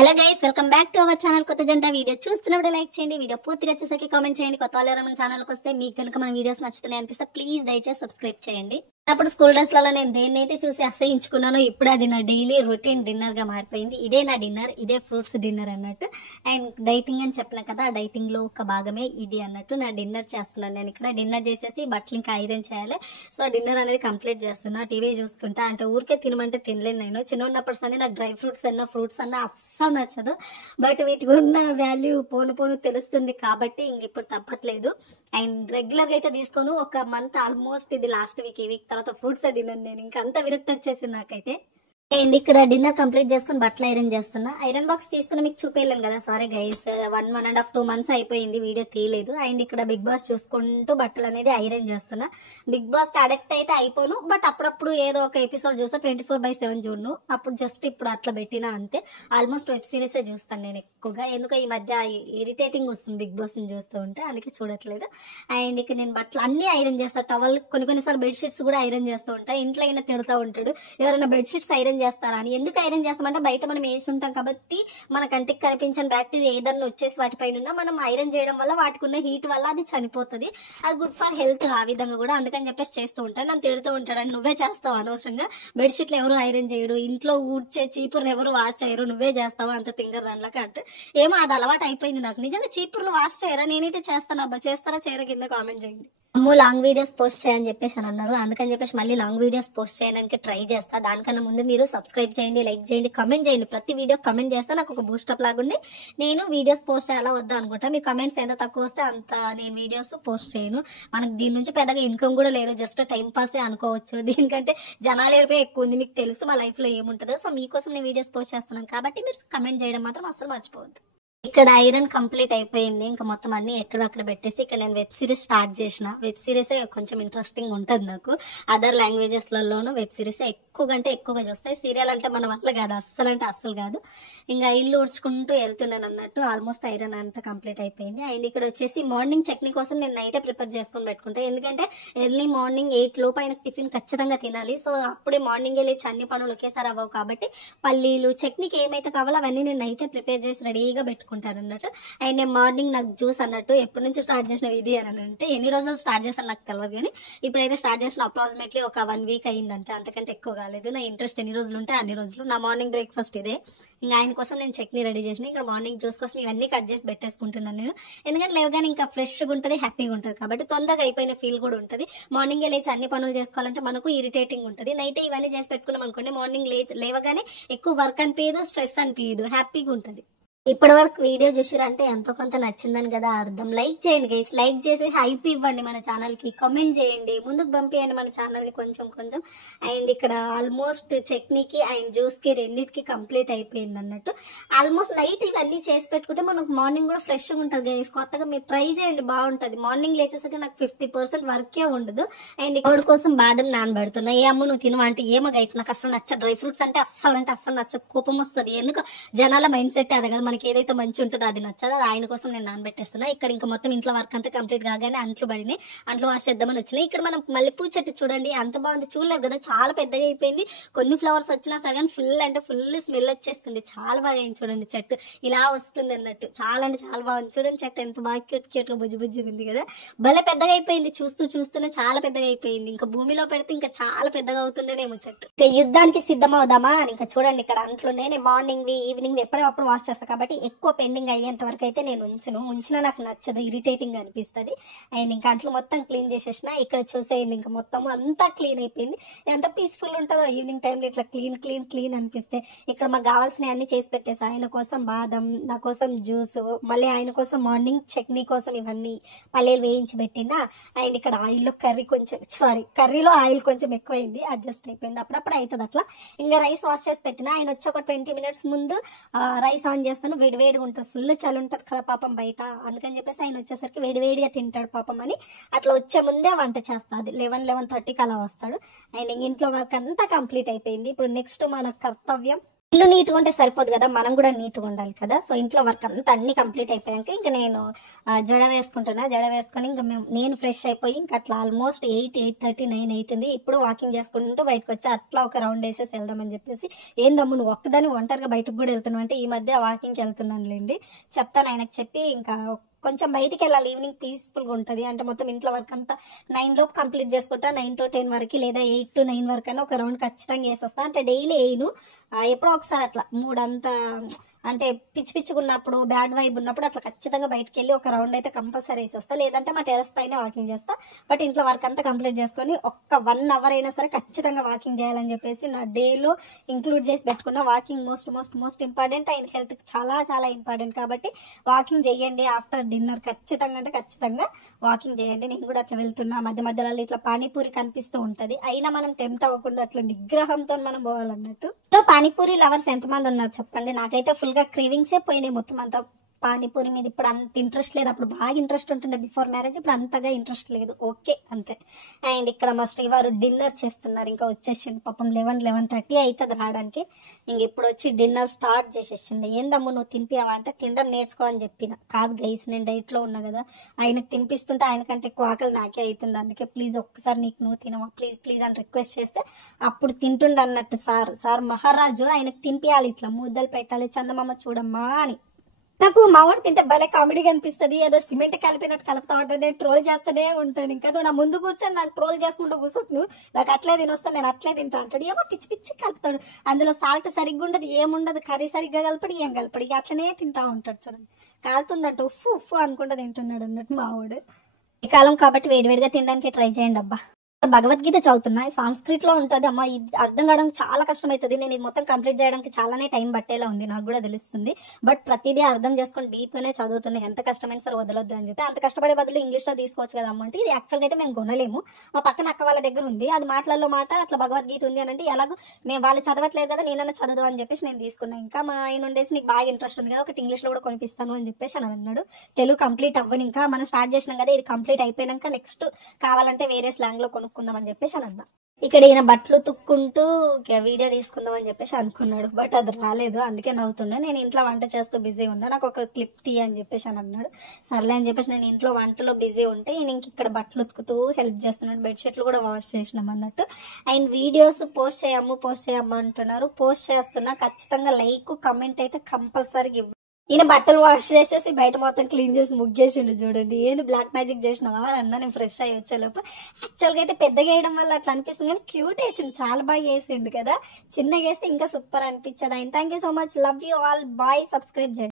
Hello guys, welcome back to our channel. కొత్త జంట video చూస్తున్నప్పుడు లైక్ చేయండి, వీడియో పూర్తిగా చూసాక కామెంట్ చేయండి. కొత్త వాళ్ళు ఎవరైనా మన ఛానల్కి వస్తే మీకు కనుక మన వీడియోస్ నచ్చుతున్నాయి అనిపిస్తే ప్లీజ్ దయచేసి సబ్స్క్రైబ్ చేయండి. అప్పుడు స్కూల్ డేస్ లలో నేను దేన్నైతే చూసి అసహించుకున్నానో ఇప్పుడు అది నా డైలీ రొటీన్ డిన్నర్ గా మారిపోయింది. ఇదే నా డిన్నర్, ఇదే ఫ్రూట్స్ డిన్నర్ అన్నట్టు. అండ్ డైటింగ్ అని చెప్పిన కదా, ఆ డైటింగ్ లో ఒక భాగమే ఇది అన్నట్టు. నా డిన్నర్ చేస్తున్నాను నేను ఇక్కడ. డిన్నర్ చేసేసి బట్టలు ఇంకా ఐరన్ చేయాలి. సో డిన్నర్ అనేది కంప్లీట్ చేస్తున్నా. టీవీ చూసుకుంటా, అంటే ఊరికే తినమంటే తినలేను నేను. చిన్న ఉన్నప్పటి సంది నాకు డ్రై ఫ్రూట్స్ అన్న ఫ్రూట్స్ అన్న అస్సలు నచ్చదు. బట్ వీటికి ఉన్న వాల్యూ పోను పోను తెలుస్తుంది కాబట్టి ఇంక ఇప్పుడు తప్పట్లేదు. అండ్ రెగ్యులర్ గా అయితే తీసుకోను. ఒక మంత్ ఆల్మోస్ట్ ఇది లాస్ట్ వీక్, ఈ వీక్ తర్వాత ఫ్రూట్స్ తిన్నాను నేను. ఇంకా అంత విరక్తి వచ్చేసింది నాకైతే. అండ్ ఇక్కడ డిన్నర్ కంప్లీట్ చేసుకుని బట్టలు ఐరన్ చేస్తున్నా. ఐరన్ బాక్స్ తీసుకుని మీకు చూపేయలేను కదా, సారీ గైస్. 1.5-2 months అయిపోయింది వీడియో తీయలేదు. అండ్ ఇక్కడ బిగ్ బాస్ చూసుకుంటూ బట్టలు అనేది ఐరన్ చేస్తున్నా. బిగ్ బాస్ కి అడక్ట్ అయితే అయిపోను, బట్ అప్పుడప్పుడు ఏదో ఒక ఎపిసోడ్ చూస్తా. 24/7 చూడను. అప్పుడు జస్ట్ ఇప్పుడు అట్లా పెట్టినా అంతే. ఆల్మోస్ట్ వెబ్ సిరీస్ చూస్తాను నేను ఎక్కువగా. ఎందుకో ఈ మధ్య ఇరిటేటింగ్ వస్తుంది బిగ్ బాస్ ని చూస్తూ ఉంటే, అందుకే చూడట్లేదు. అండ్ ఇక్కడ నేను బట్టలు అన్ని ఐరన్ చేస్తా. టవల్, కొన్నిసార్లు బెడ్షీట్స్ కూడా ఐరన్ చేస్తూ ఉంటా. ఇంట్లో అయినా తిడుతూ ఉంటాడు, ఎవరైనా బెడ్షీట్స్ ఐరన్ చేస్తారా అని. ఎందుకు ఐరన్ చేస్తామంటే బయట మనం వేసి ఉంటాం కాబట్టి మన కంటికి కనిపించని బ్యాక్టీరియా ఏదన్నా వచ్చేసి వాటిపైన మనం ఐరన్ చేయడం వల్ల వాటికి ఉన్న హీట్ వల్ల అది చనిపోతుంది. అది గుడ్ ఫర్ హెల్త్ ఆ విధంగా కూడా. అందుకని చెప్పేసి చేస్తూ ఉంటాను. నన్ను తిడుతూ ఉంటాడు, అని నువ్వే చేస్తావు అనవసరంగా, బెడ్షీట్లు ఎవరు ఐరన్ చేయడు, ఇంట్లో ఊడ్చే చీపురుని ఎవరు వాష్ చేయరు, నువ్వే చేస్తావు అంత తింగర్ దానిలాగా అంటే. ఏమో అది అలవాటు అయిపోయింది నాకు. నిజంగా చీపుర్లు వాష్ చేయరా? నేనైతే చేస్తాను అబ్బా. చేస్తారా చేయరా కింద కామెంట్ చేయండి. అమ్మో లాంగ్ వీడియోస్ పోస్ట్ చేయని చెప్పేసి అని అన్నారు. అందుకని చెప్పేసి మళ్ళీ లాంగ్ వీడియోస్ పోస్ట్ చేయడానికి ట్రై చేస్తా. దానికన్నా ముందు మీరు సబ్స్క్రైబ్ చేయండి, లైక్ చేయండి, కమెంట్ చేయండి. ప్రతి వీడియో కమెంట్ చేస్తే నాకు ఒక బూస్టప్ లాగుండి నేను వీడియోస్ పోస్ట్ చేయాలా వద్దా అనుకుంటా. మీ కమెంట్స్ ఎంత తక్కువ వస్తే అంత నేను వీడియోస్ పోస్ట్ చేయను. మనకు దీని నుంచి పెద్దగా ఇన్కమ్ కూడా లేదు, జస్ట్ టైం పాసే అనుకోవచ్చు. దీనికంటే జనాలు ఏడిపోయి ఎక్కువ ఉంది. మీకు తెలుసు మా లైఫ్ లో ఏముంటుందో. సో మీకోసం నేను వీడియోస్ పోస్ట్ చేస్తున్నాను కాబట్టి మీరు కమెంట్ చేయడం మాత్రం అస్సలు మర్చిపోవద్దు. ఇక్కడ ఐరన్ కంప్లీట్ అయిపోయింది. ఇంకా మొత్తం అన్ని ఎక్కడక్కడ పెట్టేసి ఇక్కడ నేను వెబ్ సిరీస్ స్టార్ట్ చేసిన. వెబ్ సిరీస్ కొంచెం ఇంట్రెస్టింగ్ ఉంటుంది నాకు. అదర్ లాంగ్వేజెస్ లలోనూ వెబ్ సిరీస్ ఎక్కువగా చూస్తాయి. సీరియల్ అంటే మన వల్ల కాదు, అస్సలు కాదు. ఇంకా ఇల్లు ఉడ్చుకుంటూ వెళ్తున్నాను అన్నట్టు. ఆల్మోస్ట్ ఐరన్ అంతా కంప్లీట్ అయిపోయింది. అండ్ ఇక్కడ వచ్చేసి మార్నింగ్ చట్నీ కోసం నేను నైటే ప్రిపేర్ చేసుకొని పెట్టుకుంటా. ఎందుకంటే ఎర్లీ మార్నింగ్ 8 లోపు ఆయన టిఫిన్ ఖచ్చితంగా తినాలి. సో అప్పుడే మార్నింగ్ లేచి అన్ని పనులు ఒకేసారి అవ్వవు కాబట్టి పల్లీలు చట్నీకి ఏమైతే కావాలో అవన్నీ నేను నైటే ప్రిపేర్ చేసి రెడీగా పెట్టుకుంటాను అన్నట్టు. అండ్ నేను మార్నింగ్ నాకు జ్యూస్ అన్నట్టు ఎప్పటి నుంచి స్టార్ట్ చేసిన ఇది అని అంటే, ఎన్ని రోజులు స్టార్ట్ చేశాను నాకు తెలియదు, కానీ ఇప్పుడైతే స్టార్ట్ చేసిన అప్రాక్సిమేట్లీ ఒక 1 week అయిందంటే, అంతకంటే ఎక్కువ కాలేదు. నా ఇంట్రెస్ట్ ఎన్ని రోజులు ఉంటే అన్ని రోజులు. నా మార్నింగ్ బ్రేక్ఫాస్ట్ ఇదే. ఇంకా ఆయన కోసం నేను చట్నీ రెడీ చేసిన. ఇక్కడ మార్నింగ్ జ్యూస్ కోసం ఇవన్నీ కట్ చేసి పెట్టేసుకుంటున్నాను నేను. ఎందుకంటే లేవగానే ఇంకా ఫ్రెష్గా ఉంటుంది, హ్యాపీగా ఉంటుంది కాబట్టి తొందరగా అయిపోయిన ఫీల్ కూడా ఉంటుంది. మార్నింగ్ లేచి అన్ని పనులు చేసుకోవాలంటే మనకు ఇరిటేటింగ్ ఉంటుంది. నైట్ ఇవన్నీ చేసి పెట్టుకున్నాం అనుకోండి, మార్నింగ్ లేవగానే ఎక్కువ వర్క్ అనిపించదు, స్ట్రెస్ అనిపించదు, హ్యాపీగా ఉంటుంది. ఇప్పటి వరకు వీడియో చూసిరంటే ఎంతో కొంత నచ్చిందని కదా అర్థం. లైక్ చేయండి గైస్, లైక్ చేసి హైప్ ఇవ్వండి మన ఛానల్ కి, కామెంట్ చేయండి, ముందుకు పంపించండి మన ఛానల్ ని కొంచెం. అండ్ ఇక్కడ ఆల్మోస్ట్ చట్నీకి అండ్ జ్యూస్ కి రెండింటికి కంప్లీట్ అయిపోయింది అన్నట్టు. ఆల్మోస్ట్ నైట్ ఇవన్నీ చేసి పెట్టుకుంటే మనకు మార్నింగ్ కూడా ఫ్రెష్ గా ఉంటుంది గైస్. కొత్తగా మీరు ట్రై చేయండి, బాగుంటది. మార్నింగ్ లేచేసరికి నాకు 50% వర్కే ఉండదు. అండ్ ఇక్కడ కోసం బాదం నానబెడుతున్నా. ఏ అమ్మ నువ్వు తినవా అంటే, ఏమో గైస్ నాకు అసలు నచ్చ, డ్రై ఫ్రూట్స్ అంటే అస్సలు నచ్చ, కోపం వస్తుంది. ఎందుకు జనాల మైండ్ సెట్ అదే కదా, మనకి ఏదైతే మంచి ఉంటుందో అది నచ్చదు. ఆయన కోసం నేను నానబెట్టేస్తున్నా. ఇక్కడ ఇంకా మొత్తం ఇంట్లో వర్క్ అంతా కంప్లీట్ కాగానే అంట్లు పడినాయి, అంట్లు వాష్ చేద్దామని వచ్చినాయి. ఇక్కడ మనం మల్లెపూ చెట్టు చూడండి ఎంత బాగుంది, చూడలేదు కదా, చాలా పెద్దగా అయిపోయింది. కొన్ని ఫ్లవర్స్ వచ్చినా సరే కానీ ఫుల్ అంటే ఫుల్ స్మెల్ వచ్చేస్తుంది. చాలా బాగా అయింది చూడండి, చెట్టు ఇలా వస్తుంది అన్నట్టు. చాలా అంటే చాలా బాగుంది చూడండి. చెట్టు ఎంత బాగా క్యూట్ గా బుజ్జి ఉంది కదా, భలే పెద్దగా అయిపోయింది. చూస్తూనే చాలా పెద్దగా అయిపోయింది. ఇంకా భూమిలో పెడితే ఇంకా చాలా పెద్దగా అవుతుండేనేమో చెట్టు. ఇంకా యుద్ధానికి సిద్ధమవుదామా అని ఇంకా చూడండి. ఇక్కడ అంట్లు నేను మార్నింగ్ ఈవినింగ్ ఎప్పటికప్పుడు వాష్ చేస్తాను కాబట్టి ఎక్కువ పెండింగ్ అయ్యేంత వరకు అయితే నేను ఉంచిన నాకు నచ్చదు, ఇరిటేటింగ్ అనిపిస్తుంది. అండ్ ఇంకా అంట్లు మొత్తం క్లీన్ చేసేసిన. ఇక్కడ చూసేయండి ఇంకా మొత్తం అంతా క్లీన్ అయిపోయింది. ఎంత పీస్ఫుల్ ఉంటుందో ఈవినింగ్ టైంలో ఇట్లా క్లీన్ అనిపిస్తే. ఇక్కడ మాకు కావాల్సినవి అన్ని చేసి పెట్టేసి, ఆయన కోసం బాదం, నా కోసం జ్యూస్, మళ్ళీ ఆయన కోసం మార్నింగ్ చట్నీ కోసం ఇవన్నీ పల్లీలు వేయించి పెట్టినా. అండ్ ఇక్కడ ఆయిల్లో కర్రీలో ఆయిల్ కొంచెం ఎక్కువైంది, అడ్జస్ట్ అయిపోయింది. అప్పుడప్పుడు అవుతుంది అట్లా. ఇంకా రైస్ వాష్ చేసి పెట్టినా. ఆయన వచ్చి ఒక 20 minutes ముందు రైస్ ఆన్ చేస్తాను. వేడివేడిగా ఉంటుంది, ఫుల్ చలి ఉంటుంది కదా పాపం బయట. అందుకని చెప్పేసి ఆయన వచ్చేసరికి వేడివేడిగా తింటాడు పాపం అని అట్లా వచ్చే ముందే వంట చేస్తుంది. 11-11:30కి అలా వస్తాడు. అండ్ ఇంట్లో వర్క్ అంతా కంప్లీట్ అయిపోయింది. ఇప్పుడు నెక్స్ట్ మన కర్తవ్యం ఇల్లు నీట్గా ఉంటే సరిపోదు కదా, మనం కూడా నీట్గా ఉండాలి కదా. సో ఇంట్లో వర్క్ అంతా అన్ని కంప్లీట్ అయిపోయాక ఇంకా నేను జడ వేసుకుంటున్నా. జడ వేసుకొని ఇంకా నేను ఫ్రెష్ అయిపోయి ఇంకా అట్లా ఆల్మోస్ట్ 8:30 9 అవుతుంది. ఇప్పుడు వాకింగ్ చేసుకుంటూ బయటకు వచ్చి అట్లా ఒక రౌండ్ వేసేసి వెళ్దామని చెప్పేసి. ఏందమ్ము నువ్వు ఒక్కదాన్ని ఒంటరిగా బయటకు కూడా వెళ్తున్నావు అంటే, ఈ మధ్య వాకింగ్కి వెళ్తున్నానులేండి, చెప్తాను ఆయనకు చెప్పి. ఇంకా కొంచెం బయటికి వెళ్ళాలి, ఈవినింగ్ పీస్ఫుల్గా ఉంటుంది. అంటే మొత్తం ఇంట్లో వర్క్ అంతా 9 లోపు కంప్లీట్ చేసుకుంటా, 9 to 10 వరకు లేదా 8 to 9 వరకు అయినా ఒక రౌండ్ ఖచ్చితంగా వేసేస్తా. అంటే డైలీ వేయను, ఎప్పుడో ఒకసారి అట్లా మూడంతా అంటే పిచ్చి పిచ్చిగా ఉన్నప్పుడు, బ్యాడ్ వైబ్ ఉన్నప్పుడు అట్లా ఖచ్చితంగా బయటకు వెళ్ళి ఒక రౌండ్ అయితే కంపల్సరీ వేసేస్తా. లేదంటే మా టెరస్ పైన వాకింగ్ చేస్తా. బట్ ఇంట్లో వర్క్ అంతా కంప్లీట్ చేసుకొని ఒక్క 1 hour అయినా సరే ఖచ్చితంగా వాకింగ్ చేయాలని చెప్పేసి నా డేలో ఇంక్లూడ్ చేసి పెట్టుకున్న. వాకింగ్ మోస్ట్ ఇంపార్టెంట్, అండ్ హెల్త్కి చాలా చాలా ఇంపార్టెంట్. కాబట్టి వాకింగ్ చేయండి ఆఫ్టర్ డిన్నర్, ఖచ్చితంగా అంటే ఖచ్చితంగా వాకింగ్ చేయండి. నేను కూడా అట్లా వెళ్తున్నా, మధ్య మధ్యలో ఇట్లా పానీపూరి కనిపిస్తూ ఉంటుంది, అయినా మనం టెంప్ట్ అవ్వకుండా అట్లా నిగ్రహంతో మనం పోవాలన్నట్టు. పానీపూరి లవర్స్ ఎంతమంది ఉన్నారు చెప్పండి? నాకైతే ఫుల్గా క్రేవింగ్సే పోయినాయి మొత్తం అంతా పానీపూరి మీద. ఇప్పుడు అంత ఇంట్రెస్ట్ లేదు, అప్పుడు బాగా ఇంట్రెస్ట్ ఉంటుండే బిఫోర్ మ్యారేజ్, ఇప్పుడు అంతగా ఇంట్రెస్ట్ లేదు. ఓకే అంతే. అండ్ ఇక్కడ మా శ్రీవారు డిన్నర్ చేస్తున్నారు, ఇంకా వచ్చేసిండు పాపం. 11:30 అవుతుంది రావడానికి. ఇంక ఇప్పుడు వచ్చి డిన్నర్ స్టార్ట్ చేసేసిండు. ఏందమ్ము నువ్వు తినిపియావా అంటే, తినడం నేర్చుకో అని చెప్పిన. కాదు గైస్, నేను డైట్లో ఉన్నా కదా, ఆయనకు తినిపిస్తుంటే ఆయనకంటే ఎక్కువ ఆకలి నాకే అవుతుంది, అందుకే ప్లీజ్ ఒక్కసారి నీకు నువ్వు తినవా ప్లీజ్ ప్లీజ్ అని రిక్వెస్ట్ చేస్తే అప్పుడు తింటుండ అన్నట్టు. సార్ మహారాజు, ఆయనకు తినిపియాలి, ఇట్లా ముద్దలు పెట్టాలి, చందమామ చూడమ్మా అని. నాకు మావాడు తింటే భలే కామెడీగా అనిపిస్తుంది. ఏదో సిమెంట్ కలిపినట్టు కలుపుతా ఉంటాను, నేను ట్రోల్ చేస్తూనే ఉంటాను. ఇంకా నువ్వు నా ముందు కూర్చొని నాకు ట్రోల్ చేసుకుంటూ కూర్చుంటు, నాకు అట్లే తినొస్తాను, నేను అట్లే తింటా అంటాడు. ఏమో పిచ్చి పిచ్చి కలుపుతాడు, అందులో సాల్ట్ సరిగ్గా ఉండదు, ఏముండదు, కర్రీ సరిగ్గా కలపడి ఏం కలపడి, అట్లనే తింటా ఉంటాడు. చూడండి కాలుతుందంట, ఉఫ్ఫు ఉఫ్ఫు అనుకుంటా తింటున్నాడు అన్నట్టు మావాడు. ఈ కాలం కాబట్టి వేడివేడిగా తినడానికి ట్రై చేయండి అబ్బా. భగవద్గీత చదువుతున్నా, సంస్కృత్ లో ఉంటుంది అమ్మా, ఇది అర్థం కావడానికి చాలా కష్టం అవుతుంది. నేను ఇది మొత్తం కంప్లీట్ చేయడానికి చాలానే టైం పట్టేలా ఉంది, నాకు కూడా తెలుస్తుంది. బట్ ప్రతిదీ అర్థం చేసుకొని డీప్ గానే చదువుతున్నాయి, ఎంత కష్టమైనా సరే వదలొద్దు అని చెప్పి. అంత కష్టపడే బదులు ఇంగ్లీష్ లో తీసుకోవచ్చు కదా అమ్మ అంటే, ఇది యాక్చువల్గా అయితే మేము కొనలేము, మా పక్కన అక్క వాళ్ళ దగ్గర ఉంది, అది మాటలలో మాట అట్లా భగవద్గీత ఉంది అని అంటే, ఎలాగో మేము వాళ్ళు చదవట్లేదు కదా, నేనన్నా చదువు అని చెప్పేసి నేను తీసుకున్నాను. ఇంకా మా ఆయన ఉండేసి నీకు బాగా ఇంట్రెస్ట్ ఉంది కదా, ఒకటి ఇంగ్లీష్ లో కూడా కొనిపిస్తాను అని చెప్పేసి అని అన్నాడు. తెలుగు కంప్లీట్ అవ్వని, ఇంకా మనం స్టార్ట్ చేసినాం కదా, ఇది కంప్లీట్ అయిపోయినాక నెక్స్ట్ కావాలంటే వేరే స్లాంగ్ లో కొనుక్కుందాం అని చెప్పేసి అని అన్నా. ఇక్కడ ఈయన బట్టలు తుక్కుంటూ వీడియో తీసుకుందాం అని చెప్పేసి అనుకున్నాడు, బట్ అది రాలేదు, అందుకే నవ్వుతున్నా. నేను ఇంట్లో వంట చేస్తూ బిజీ ఉన్నా, నాకు ఒక క్లిప్ తీ అని చెప్పేసి అని అన్నాడు. సర్లే అని చెప్పేసి నేను ఇంట్లో వంటలో బిజీ ఉంటే ఈయన ఇంక ఇక్కడ బట్టలు ఉతుకుతూ హెల్ప్ చేస్తున్నాడు. బెడ్షీట్లు కూడా వాష్ చేసినాం అన్నట్టు. అండ్ వీడియోస్ పోస్ట్ చేయమ్మ అంటున్నారు, పోస్ట్ చేస్తున్నా. ఖచ్చితంగా లైక్ కమెంట్ అయితే కంపల్సరీ ఇవ్వ. ఈయన బట్టలు వాష్ చేసేసి బయట మొత్తం క్లీన్ చేసి ముగ్గేసిండు. చూడండి ఏంది బ్లాక్ మ్యాజిక్ చేసినావా అని అన్నా నేను ఫ్రెష్ అయ్యి వచ్చేలోపు. యాక్చువల్గా అయితే పెద్దగా వేయడం వల్ల అట్లా అనిపిస్తుంది, కానీ క్యూట్ వేసిండు, చాలా బాగా వేసిండు కదా. చిన్నగా వేస్తే ఇంకా సూపర్ అనిపించదు. And thank you so much, love you all, bye, subscribe చేయండి.